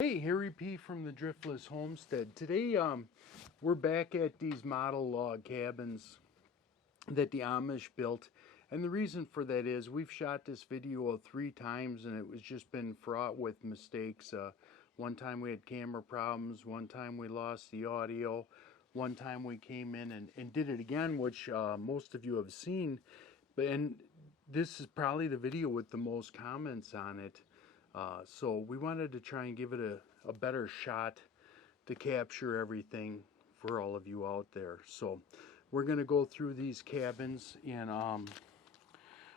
Hey, Harry P. from the Driftless Homestead. Today, we're back at these model log cabins that the Amish built. And the reason for that is we've shot this video 3 times and it was just been fraught with mistakes. One time we had camera problems, one time we lost the audio, one time we came in and did it again, which most of you have seen. And this is probably the video with the most comments on it. So we wanted to try and give it a better shot to capture everything for all of you out there. So we're going to go through these cabins and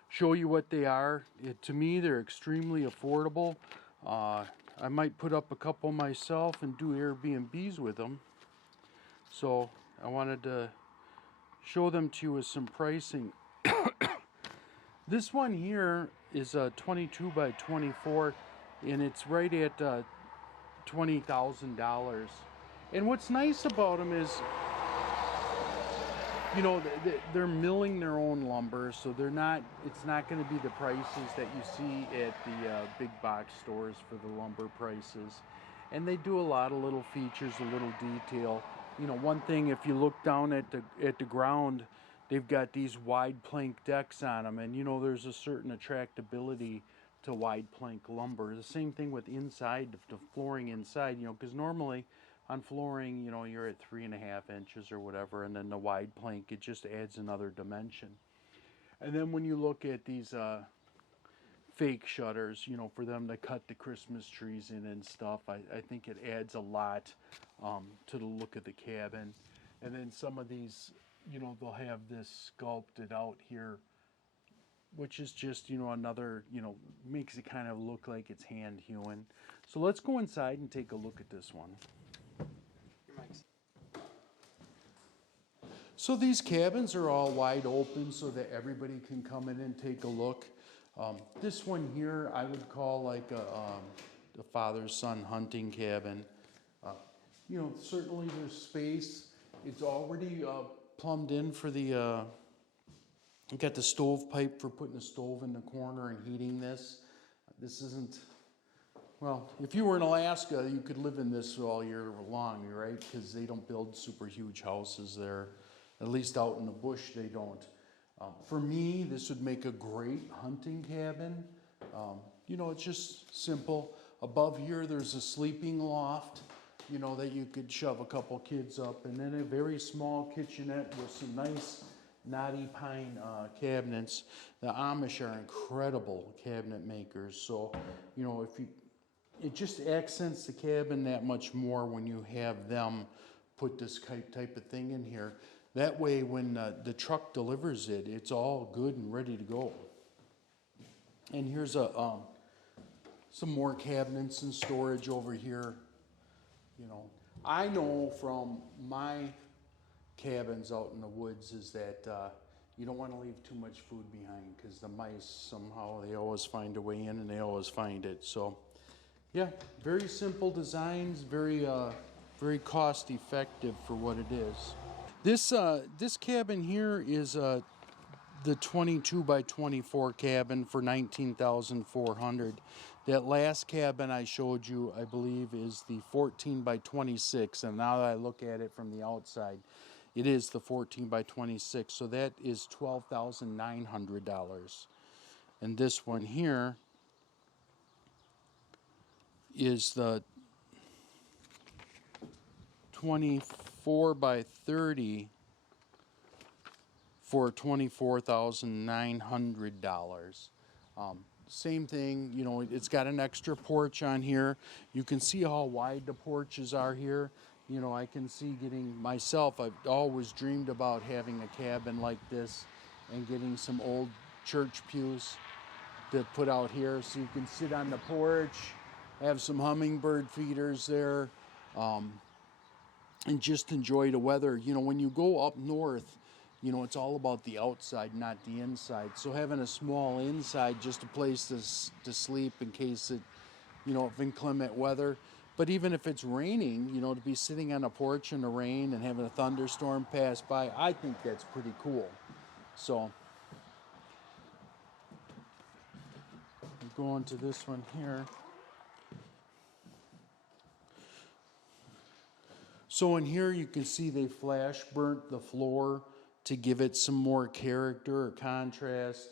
show you what they are. To me, they're extremely affordable. I might put up a couple myself and do Airbnbs with them. So I wanted to show them to you with some pricing. This one here is a 22 by 24 and it's right at $20,000. And what's nice about them is, you know, they're milling their own lumber, so it's not going to be the prices that you see at the big box stores for the lumber prices. And they do a lot of little features, a little detail. You know, one thing, if you look down at the ground, they've got these wide plank decks on them, and you know there's a certain attractability to wide plank lumber. The same thing with inside, the flooring inside, you know, because normally on flooring, you know, you're at 3.5 inches or whatever, and then the wide plank, it just adds another dimension. And then when you look at these fake shutters, you know, for them to cut the Christmas trees in and stuff, I think it adds a lot to the look of the cabin. And then some of these, you know, they'll have this sculpted out here, which is just, you know, another, you know, makes it kind of look like it's hand hewn. So let's go inside and take a look at this one. So these cabins are all wide open so that everybody can come in and take a look. This one here I would call like a father-son hunting cabin. You know, certainly there's space. It's already plumbed in for the you got the stove pipe for putting a stove in the corner and heating this. This isn't, well, if you were in Alaska, you could live in this all year long, right? Because they don't build super huge houses there. At least out in the bush, they don't. For me, this would make a great hunting cabin. You know, it's just simple. Above here, there's a sleeping loft, you know, that you could shove a couple kids up, and then a very small kitchenette with some nice knotty pine cabinets. The Amish are incredible cabinet makers, so you know, it just accents the cabin that much more when you have them put this type of thing in here. That way, when the truck delivers it, it's all good and ready to go. And here's some more cabinets and storage over here. You know, I know from my cabins out in the woods is that you don't want to leave too much food behind, because the mice somehow, they always find a way in and they always find it. So yeah, very simple designs, very cost effective for what it is. This cabin here is the 22 by 24 cabin for $19,400. That last cabin I showed you, I believe, is the 14 by 26, and now that I look at it from the outside, it is the 14 by 26, so that is $12,900. And this one here is the 24 by 30 for $24,900. Same thing, you know, it's got an extra porch on here. You can see how wide the porches are here. You know, I can see I've always dreamed about having a cabin like this and getting some old church pews to put out here so you can sit on the porch, have some hummingbird feeders there, and just enjoy the weather. You know, when you go up north, you know, it's all about the outside, not the inside. So having a small inside, just a place to sleep in case it, you know, of inclement weather. But even if it's raining, you know, to be sitting on a porch in the rain and having a thunderstorm pass by, I think that's pretty cool. So go on to this one here. So in here you can see they flash burnt the floor to give it some more character or contrast.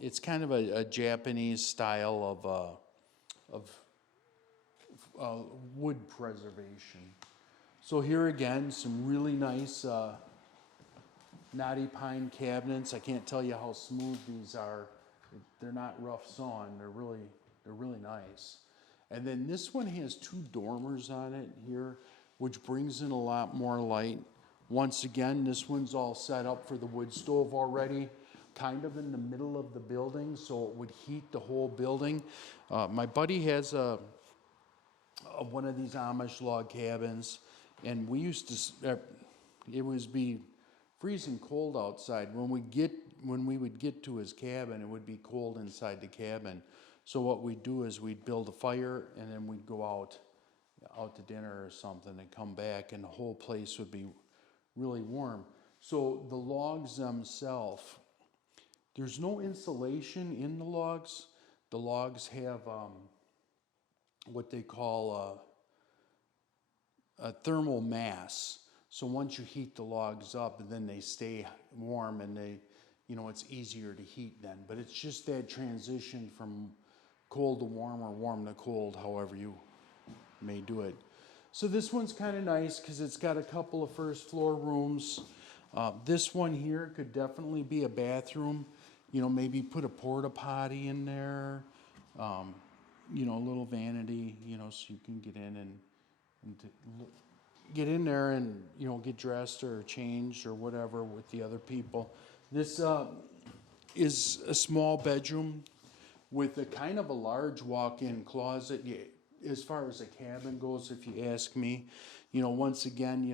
It's kind of a Japanese style of wood preservation. So here again, some really nice knotty pine cabinets. I can't tell you how smooth these are. They're not rough sawn. They're really nice. And then this one has two dormers on it here, which brings in a lot more light. Once again, this one's all set up for the wood stove already, kind of in the middle of the building, so it would heat the whole building. My buddy has one of these Amish log cabins, and we used to, it was be freezing cold outside. When we would get to his cabin, it would be cold inside the cabin. So what we'd do is we'd build a fire, and then we'd go out to dinner or something and come back, and the whole place would be really warm. So the logs themselves, there's no insulation in the logs. The logs have what they call a thermal mass. So once you heat the logs up, then they stay warm, and it's easier to heat then. But it's just that transition from cold to warm or warm to cold, however you may do it. So this one's kind of nice because it's got a couple of first floor rooms. This one here could definitely be a bathroom. Maybe put a porta potty in there. A little vanity, so you can get in and get in there and get dressed or changed or whatever with the other people. This is a small bedroom with a kind of a large walk-in closet. As far as a cabin goes, if you ask me, once again,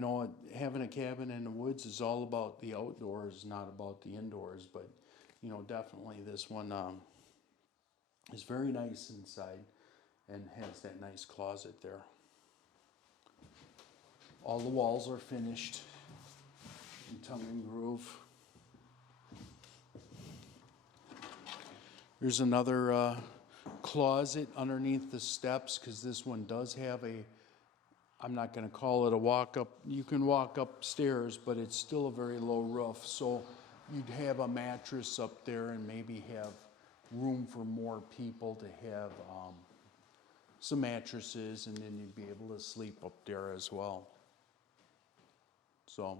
having a cabin in the woods is all about the outdoors, not about the indoors. But definitely this one is very nice inside and has that nice closet there. All the walls are finished in tongue and groove. There's another closet underneath the steps, because this one does have I'm not going to call it a walk-up. You can walk upstairs, but it's still a very low roof. So you'd have a mattress up there and maybe have room for more people to have some mattresses, and then you'd be able to sleep up there as well. So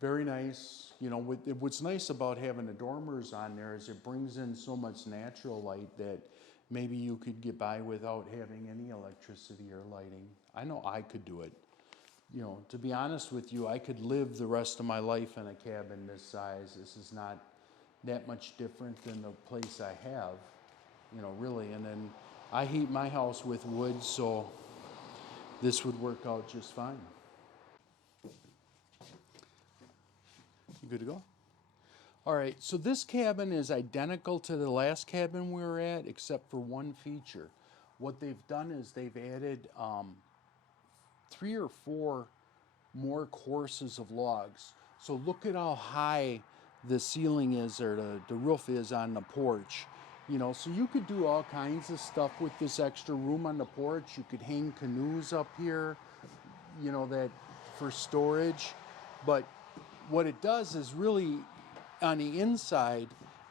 very nice. What's nice about having the dormers on there is it brings in so much natural light that maybe you could get by without having any electricity or lighting. I know I could do it. To be honest with you, I could live the rest of my life in a cabin this size. This is not that much different than the place I have, really. And then I heat my house with wood, so this would work out just fine. You good to go? All right, so this cabin is identical to the last cabin we were at, except for one feature. What they've done is they've added 3 or 4 more courses of logs. So look at how high the ceiling is, or the roof is on the porch. So you could do all kinds of stuff with this extra room on the porch. You could hang canoes up here, that for storage. But what it does is really, on the inside,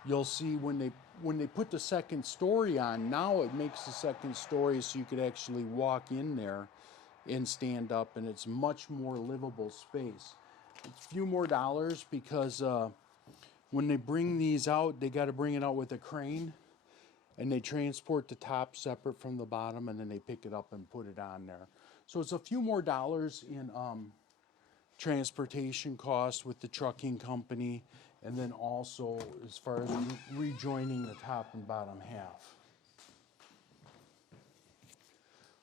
you'll see when they put the second story on, now it makes the second story so you could actually walk in there and stand up, and it's much more livable space. It's a few more dollars because when they bring these out, they got to bring it out with a crane, and they transport the top separate from the bottom, and then they pick it up and put it on there. So it's a few more dollars in transportation costs with the trucking company, and then also as far as rejoining the top and bottom half.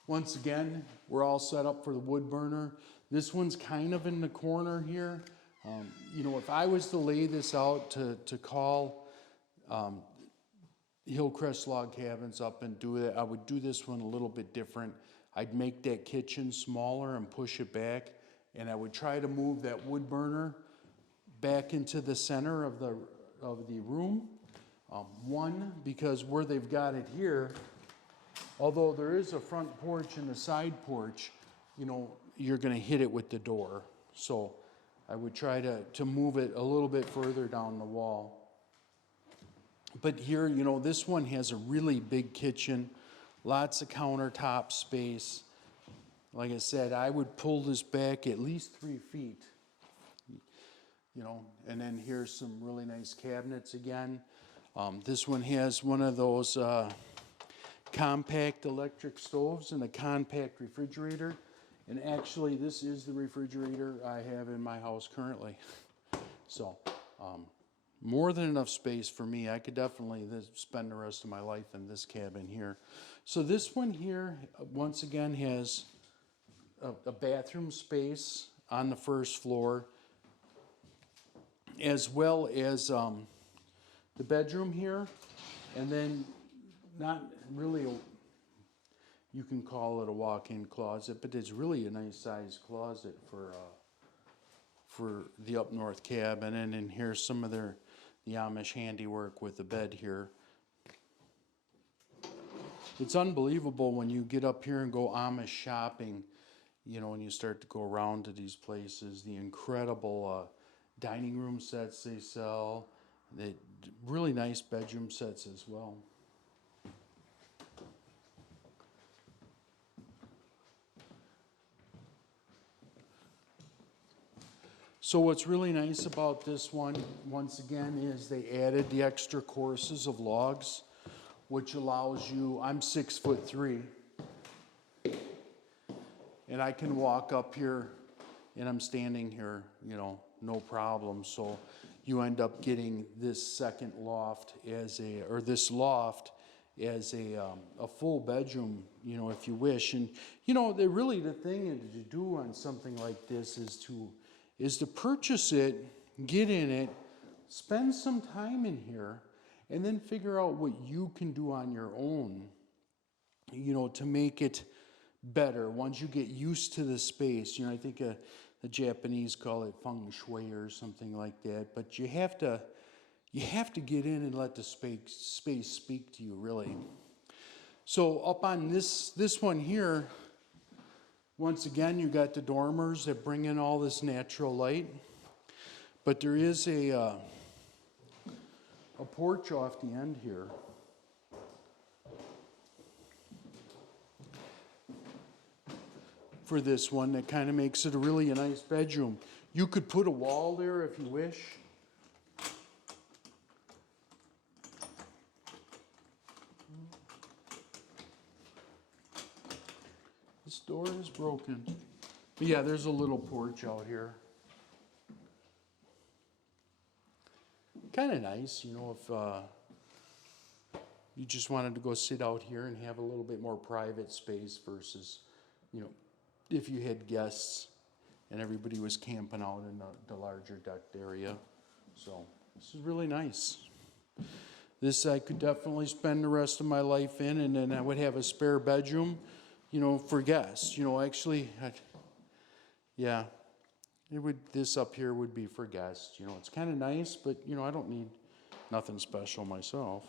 Once again, we're all set up for the wood burner. This one's kind of in the corner here. If I was to lay this out to call Hillcrest Log Cabins up and do it, I would do this one a little bit different. I'd make that kitchen smaller and push it back, and I would try to move that wood burner back into the center of the room. One, because where they've got it here, although there is a front porch and a side porch, you know, you're going to hit it with the door. So I would try to move it a little bit further down the wall. But here, you know, this one has a really big kitchen, lots of countertop space. Like I said, I would pull this back at least 3 feet, you know, and then here's some really nice cabinets again. This one has one of those compact electric stoves and a compact refrigerator. And actually, this is the refrigerator I have in my house currently. So, more than enough space for me. I could definitely spend the rest of my life in this cabin here. So this one here, once again, has a bathroom space on the first floor, as well as the bedroom here, and then not really you can call it a walk-in closet, but it's really a nice sized closet for the up north cabin. And then here's some of the Amish handiwork with the bed here. It's unbelievable when you get up here and go Amish shopping, you know, when you start to go around to these places, the incredible dining room sets they sell, the really nice bedroom sets as well. So what's really nice about this one, once again, is they added the extra courses of logs, which allows you, I'm 6'3", and I can walk up here and I'm standing here, you know, no problem. So you end up getting this second loft this loft as a full bedroom, you know, if you wish. And, you know, the thing to do on something like this is to purchase it, get in it, spend some time in here, and then figure out what you can do on your own, you know, to make it better once you get used to the space. You know, I think the Japanese call it feng shui or something like that, but you have to get in and let the space speak to you, really. So up on this one here, once again, you got the dormers that bring in all this natural light, but there is a porch off the end here. For this one, that kind of makes it a nice bedroom. You could put a wall there if you wish. This door is broken. But yeah, there's a little porch out here. Kind of nice, you know, if you just wanted to go sit out here and have a little bit more private space versus, you know, if you had guests and everybody was camping out in the larger decked area. So this is really nice. This I could definitely spend the rest of my life in, and then I would have a spare bedroom, you know, for guests. You know, actually, yeah, this up here would be for guests. You know, it's kind of nice, but, you know, I don't need nothing special myself.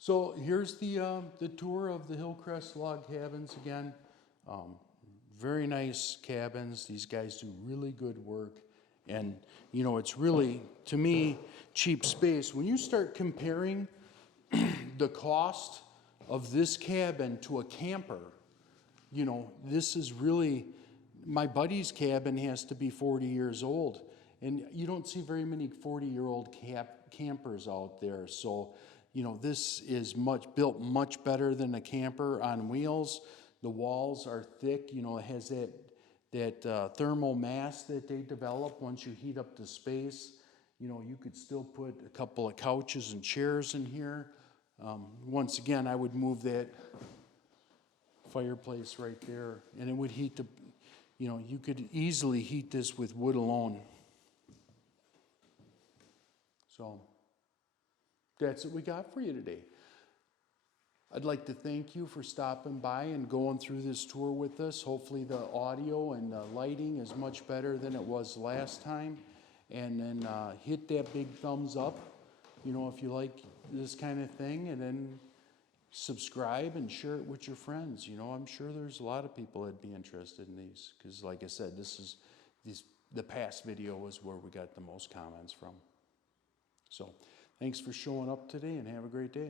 So here's the tour of the Hillcrest Log Cabins again. Very nice cabins. These guys do really good work. And, you know, it's really, to me, cheap space. When you start comparing the cost of this cabin to a camper, you know, this is really, my buddy's cabin has to be 40 years old. And you don't see very many 40-year-old campers out there. So, you know, this is built much better than a camper on wheels. The walls are thick. You know, it has that thermal mass that they develop once you heat up the space. You know, you could still put a couple of couches and chairs in here. Once again, I would move that fireplace right there, and it would heat you know, you could easily heat this with wood alone. So that's what we got for you today. I'd like to thank you for stopping by and going through this tour with us. Hopefully the audio and the lighting is much better than it was last time. And then hit that big thumbs up you know, if you like this kind of thing, and then subscribe and share it with your friends. You know, I'm sure there's a lot of people that'd be interested in these, because like I said, the past video was where we got the most comments from. So thanks for showing up today, and have a great day.